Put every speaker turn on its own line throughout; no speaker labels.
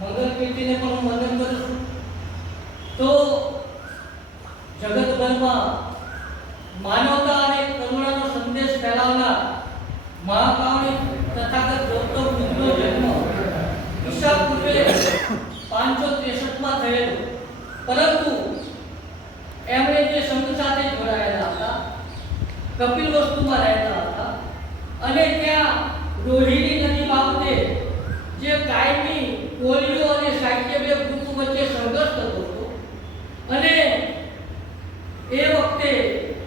મંગલ કીર્તિને પણ હું વંદન કરું તો જગતભરમાં માનવતા અને કરુણાનો સંદેશ ફેલાવનાર મહાકાવડી તથાગત ગૌતમ બુદ્ધનો જન્મ. ઈસા પૂર્વે પાંચસો ત્રેસઠમાં થયેલો. પરંતુ એમણે જે સંઘ સાથે જોડાયેલા હતા, કપિલ વસ્તુમાં રહેતા હતા અને ત્યાં રોહિણી નદી બાબતે જે કાયમી બોલીઓ અને સાહિત્ય બે વચ્ચે સંઘર્ષ થતો હતો અને એ વખતે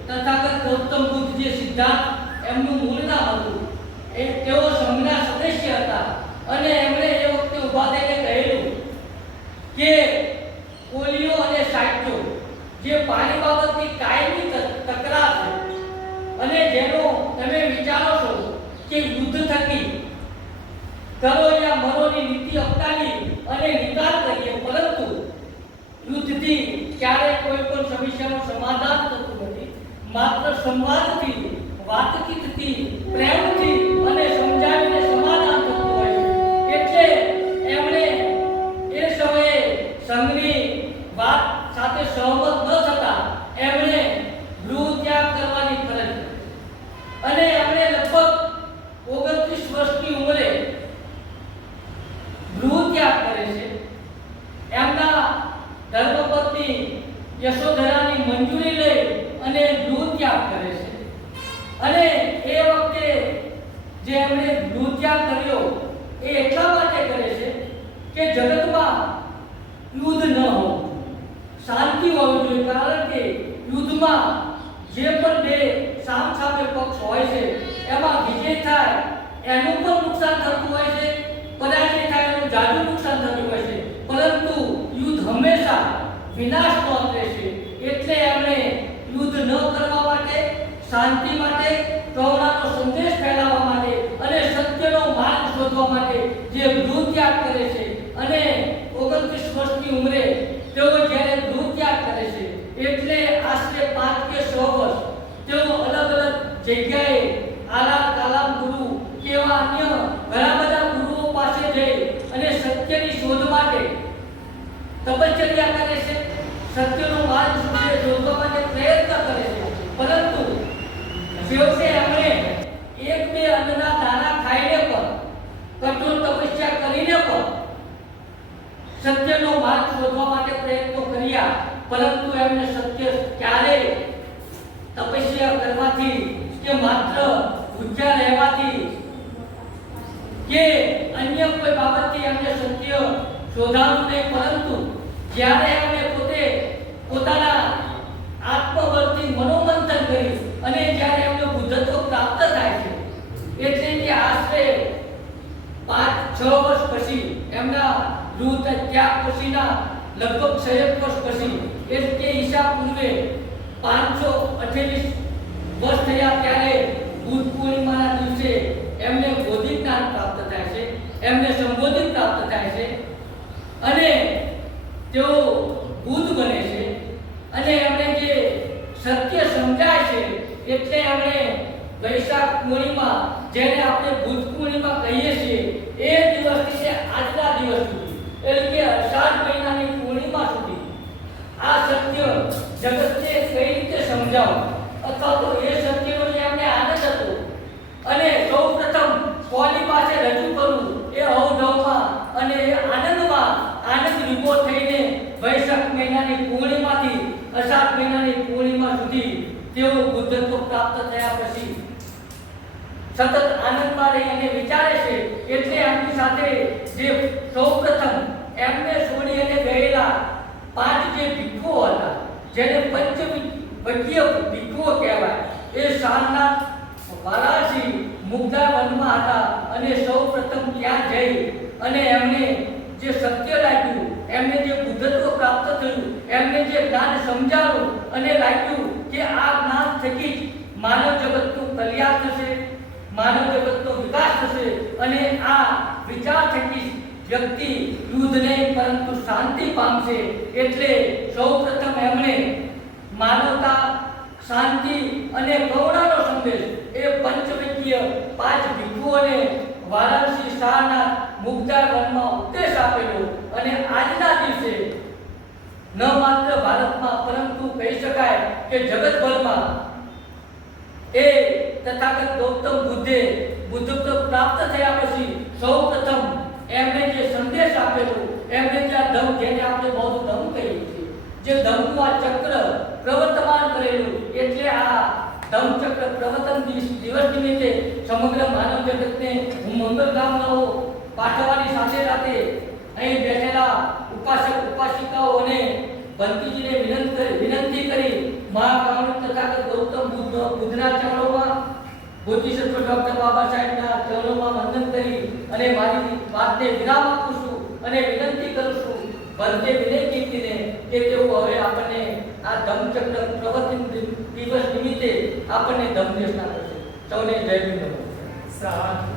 તથાગત ગૌતમ બુદ્ધ જે સિદ્ધાંત એમનું મૂળ નામ હતું. એ તેઓ સંઘના સદસ્ય હતા અને એમણે એ વખતે ઊભા થઈને કહેલું કે કોલીઓ અને સાહિત્યો જે પાણી બાબતની કાયમી તકરાર છે અને જેનો તમે વિચારો છો કે યુદ્ધ થકી કરો યા મરોની નીતિ અપનાવી અને નિકાલ કરીએ, પરંતુ યુદ્ધથી ક્યારેય કોઈ પણ સમસ્યાનું સમાધાન માત્ર સંવાદથી, વાતચીતથી, પ્રેમથી અને સમજાવીને સમાધાન થતું હોય. એટલે એમણે એ સમયે સંઘની વાત સાથે સહમત ન થતા એમણે ગૃહ ત્યાગ કરવાની ફરજ અને એમણે લગભગ ઓગણત્રીસ વર્ષની ઉંમરે ગૃહ ત્યાગ કરે છે. એમના ધર્મપત્ની યશોધરાની મંજૂરી ત્યાગ કરે છે. અને એ વખતે જે એમણે ત્યાગ કર્યો, એ એટલા માટે કરે છે કે જગતમાં યુદ્ધ ન હોવું શાંતિ હોવી જોઈએ, કારણ કે યુદ્ધમાં જે પણ બે સામ સામે પક્ષ હોય છે, એમાં વિજય થાય, એનું પણ નુકસાન થતું હોય છે, પરાજય થાય, એનું જાજુ નુકસાન થતું હોય છે. પરંતુ યુદ્ધ હંમેશા વિનાશ અંતે છે એટલે એમણે યુદ્ધ ન કરવા માટે, શાંતિ માટે, કરુણાનો સંદેશ ફેલાવવા માટે અને સત્યનો માર્ગ શોધવા માટે જે ગૃહ ત્યાગ કરે છે અને ઓગણત્રીસ વર્ષની ઉંમરે તેઓ જ્યારે ગૃહ ત્યાગ કરે છે, એટલે આશરે પાંચ કે છ વર્ષ તેઓ અલગ અલગ જગ્યાએ આલા કાલામ ગુરુ કેવા અન્ય ઘણા બધા ગુરુઓ પાસે જઈ અને સત્યની શોધ માટે તપશ્ચર્યા કરે છે. સત્યનો માર્ગ શોધે શોધવા માટે પ્રયત્ન કરે છે પરંતુ છેવટે એમણે એક બે અન્નના દાણા ખાઈને પણ કઠોર તપસ્યા કરીને પણ સત્યનો માર્ગ શોધવા માટે પ્રયત્નો કર્યા, પરંતુ એમને સત્ય ક્યારે તપસ્યા કરવાથી કે માત્ર ભૂખ્યા રહેવાથી કે અન્ય કોઈ બાબતથી એમને સત્ય શોધાયું નહીં, પરંતુ જ્યારે એમને પોતે પોતાના આત્મબળથી મનોમંથન કર્યું અને જ્યારે એમનો બુદ્ધત્વ પ્રાપ્ત થાય છે, એટલે કે આશરે પાંચ છ વર્ષ પછી એમના ગૃહ ત્યાગ પછીના લગભગ છ એક વર્ષ પછી એટલે કે ઈસા પૂર્વે પાંચસો અઠ્યાવીસ વર્ષ થયા ત્યારે બુદ્ધ પૂર્ણિમાના દિવસે એમને બોધિ જ્ઞાન પ્રાપ્ત થાય છે, એમને સંબોધિત પ્રાપ્ત થાય છે અને તેઓ બુદ્ધ બને છે. અને એમણે જે સત્ય સમજાય છે એટલે એમણે વૈશાખ પૂર્ણિમા, જેને આપણે બુદ્ધ પૂર્ણિમા કહીએ છીએ, એ દિવસથી આજના દિવસ સુધી. એટલે કે અષાઢ મહિનાની પૂર્ણિમા સુધી. આ સત્ય જગતને કઈ રીતે સમજાવો? અથવા તો એ સત્યનો જે એમને આનંદ હતો, અને સૌ પ્રથમ કોની પાસે રજૂ કરવું? એ અવઢવમાં અને એ આનંદમાં આનંદ વિભો થઈને વૈશાખ મહિનાની પૂર્ણિમાથી અષાઢ મહિનાની પૂર્ણિમા સુધી તેઓ બુદ્ધત્વ પ્રાપ્ત થયા પછી સતત આનંદમાં રહી અને વિચારે છે, એટલે આપની સાથે શિવ સૌપ્રથમ એમને છોડી અને ગયેલા પાંચ જે ભિક્ષુઓ હતા, જેને પંચ વકીય ભિક્ષુઓ કહેવાય, એ શાહના વારાણસી મુગ્ધા વનમાં હતા અને સૌપ્રથમ ત્યાં જઈ અને એમને જે સત્ય લાગ્યું, એમને જે બુદ્ધત્વ પ્રાપ્ત થયું, એમને જે જ્ઞાન સમજાવ્યું અને લાગ્યું કે આ જ્ઞાન થકી જ માનવ જગતનું કલ્યાણ થશે, માનવ જગતનો વિકાસ થશે અને આ વિચાર થકી વ્યક્તિ યુદ્ધ નહીં પરંતુ શાંતિ પામશે એટલે સૌપ્રથમ એમણે માનવતા, શાંતિ અને કરુણાનો સંદેશ એ પંચવિકીય પાંચ ભિક્ષુઓને વારાણસી શાહના મુગ્ધા વનમાં ઉપદેશ આપેલો અને આજના દિવસે ન માત્ર ભારતમાં પરંતુ કહી શકાય કે જગતભરમાં એ તથાગત ગૌતમ બુદ્ધે બુદ્ધત્વ પ્રાપ્ત થયા પછી સૌપ્રથમ એમણે જે સંદેશ આપેલો એમને આ ધમ, જેને આપણે બૌદ્ધ ધમ કહીએ છીએ. જે ધમનું આ ચક્ર પ્રવર્તમાન કરેલું, એટલે આ ધમચક્ર પ્રવર્તન દિવસ નિમિત્તે સમગ્ર માનવ જગતને હું મંગલ કામનાઓ પાઠવવાની સાથે સાથે અહીં બેઠેલા ઉપાસક ઉપાસિકાઓ અને ભંતીજીને વિનંતી વિનંતી કરી મહાકામણ તથાગત ગૌતમ બુદ્ધ બુદ્ધના ચરણોમાં બોધિસત્વ ડોક્ટર બાબા સાહેબના ચરણોમાં વંદન કરી અને મારી વાતને વિરામ આપું અને વિનંતી કરું છું વિનંતી વિનંતીને કે તેઓ હવે આપણને આ ધમચક્ર પ્રવર્તન દિવસ નિમિત્તે આપણને ધમદેશ આપે છે. સૌને જય
વિનંતી